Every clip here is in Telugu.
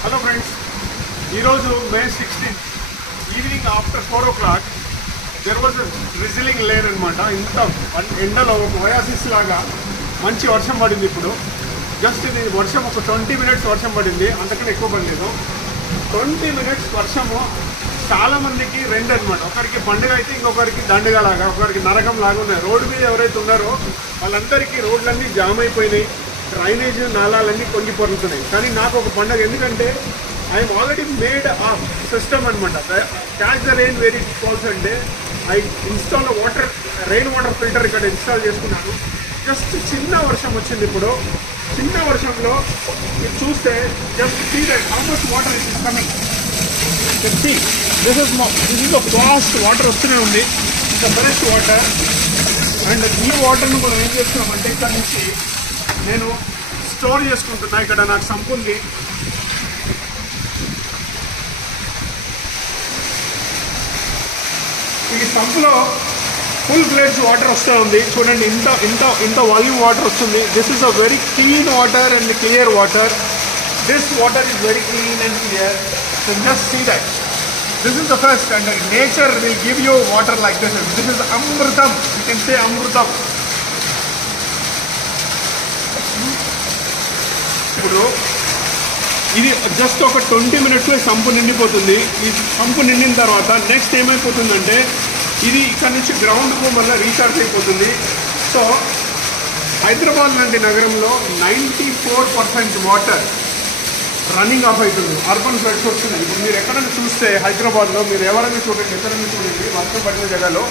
Hello friends, May 16th, evening after 4 o'clock, there was a drizzling rain anamata. Inta endalo oasis laga manchi varsham padindi ippudu. Just ini varsham oka 20 minutes varsham padindi, antakane ekku padaledu. 20 minutes varshamu చాలా మందికి రెండు అన్నమాట. ఒకరికి పండుగ అయితే ఇంకొకరికి దండగ లాగా, ఒకరికి నరకం లాగా ఉన్నాయి. రోడ్డు మీద ఎవరైతే ఉన్నారో వాళ్ళందరికీ రోడ్లన్నీ జామ్ అయిపోయినాయి, డ్రైనేజ్ నాలాలన్నీ కొంగి పొరులుతున్నాయి. కానీ నాకు ఒక పండుగ, ఎందుకంటే I'm already made a system అనమాట. Catch the rain where it falls అంటే I install rain water filter ఇక్కడ ఇన్స్టాల్ చేసుకున్నాను. జస్ట్ చిన్న వర్షం వచ్చింది. ఇప్పుడు చిన్న వర్షంలో మీరు చూస్తే just see that how much water it is coming. See, this is the fast water వస్తూనే ఉంది. It's the fresh water. And ఈ వాటర్ను మనం ఏం చేస్తున్నామంటే ఇక్కడ నుంచి నేను స్టోర్ చేసుకుంటున్నా. ఇక్కడ నాకు సంపు ఉంది. ఈ సంపులో ఫుల్ ఫ్లెడ్జ్ వాటర్ వస్తూ ఉంది. చూడండి, ఇంత వాల్యూమ్ వాటర్ వస్తుంది. This is a very clean water and clear water. This water is very clean and clear. So just see that. This is the first, and nature will give you water like this. This is Amrutam. You can say Amrutam. ఇప్పుడు ఇది జస్ట్ ఒక 20 minutesలో సంపు నిండిపోతుంది. ఈ సంపు నిండిన తర్వాత నెక్స్ట్ ఏమైపోతుందంటే ఇది ఇక్కడ నుంచి గ్రౌండ్కు మళ్ళీ రీఛార్జ్ అయిపోతుంది. సో హైదరాబాద్ లాంటి నగరంలో 94% వాటర్ రన్నింగ్ ఆఫ్ అవుతుంది. అర్బన్ ఫ్లడ్స్ వస్తున్నాయి. ఇప్పుడు మీరు ఎక్కడైనా చూస్తే హైదరాబాద్లో మీరు ఎవరైనా చూడండి, ఎక్కడైనా చూడండి, వర్షం పడిన జగలో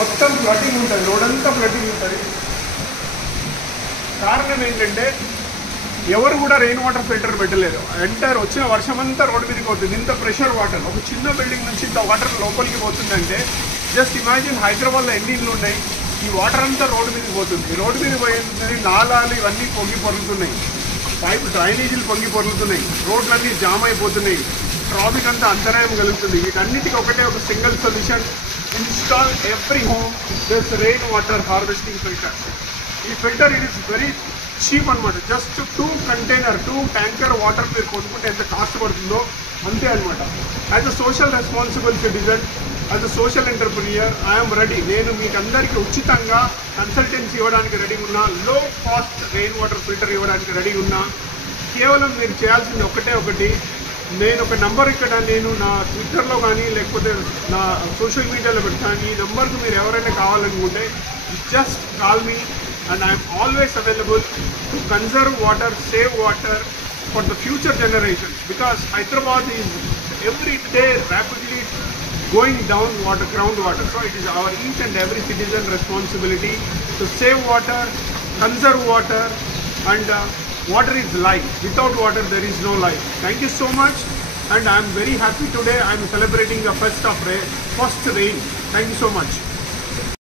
మొత్తం ఫ్లడ్డింగ్ ఉంటుంది. రోడ్ అంతా ఫ్లడ్డింగ్ ఉంటుంది. కారణం ఏంటంటే ఎవరు కూడా రెయిన్ వాటర్ ఫిల్టర్ పెట్టలేదు. ఎంటైర్ వచ్చిన వర్షం అంతా రోడ్డు మీదకి పోతుంది. ఇంత ప్రెషర్ వాటర్ ఒక చిన్న బిల్డింగ్ నుంచి ఇంత వాటర్ లోపలికి పోతుందంటే జస్ట్ ఇమాజిన్ హైదరాబాద్లో ఎన్ని ఇళ్ళు ఉన్నాయి. ఈ వాటర్ అంతా రోడ్డు మీదకి పోతుంది. రోడ్డు మీద పోయింది నాలాలు ఇవన్నీ పొంగి పొరుగుతున్నాయి. పైప్ డ్రైనేజీలు పొంగి పొరుగుతున్నాయి. రోడ్లన్నీ జామ్ అయిపోతున్నాయి. ట్రాఫిక్ అంతా అంతరాయం కలుగుతుంది. వీటన్నిటికీ ఒకటే ఒక single solution. Install every home this rain water harvesting filter. ఈ filter it is very cheap అనమాట. జస్ట్ 2 ట్యాంకర్ వాటర్ మీరు కొనుక్కుంటే ఎంత కాస్ట్ పడుతుందో అంతే అనమాట. As a social responsible citizen, as a social entrepreneur, I'm ready. నేను మీకు అందరికీ ఉచితంగా కన్సల్టెన్సీ ఇవ్వడానికి రెడీ ఉన్నా. Low cost rain water filter ఇవ్వడానికి రెడీ ఉన్నా. కేవలం మీరు చేయాల్సింది ఒకటి. నేను ఒక నంబర్ ఇక్కడ నేను నా ట్విట్టర్లో కానీ లేకపోతే నా సోషల్ మీడియాలో పెడతాను. ఈ నెంబర్కి మీరు ఎవరైనా కావాలనుకుంటే just call me and I am always available to conserve water, save water for the future generations, because Hyderabad is every day rapidly going down groundwater. So it is our each and every citizen responsibility to save water, conserve water, and water is life. Without water there is no life. Thank you so much, and I am very happy today. I am celebrating the first rain. Thank you so much.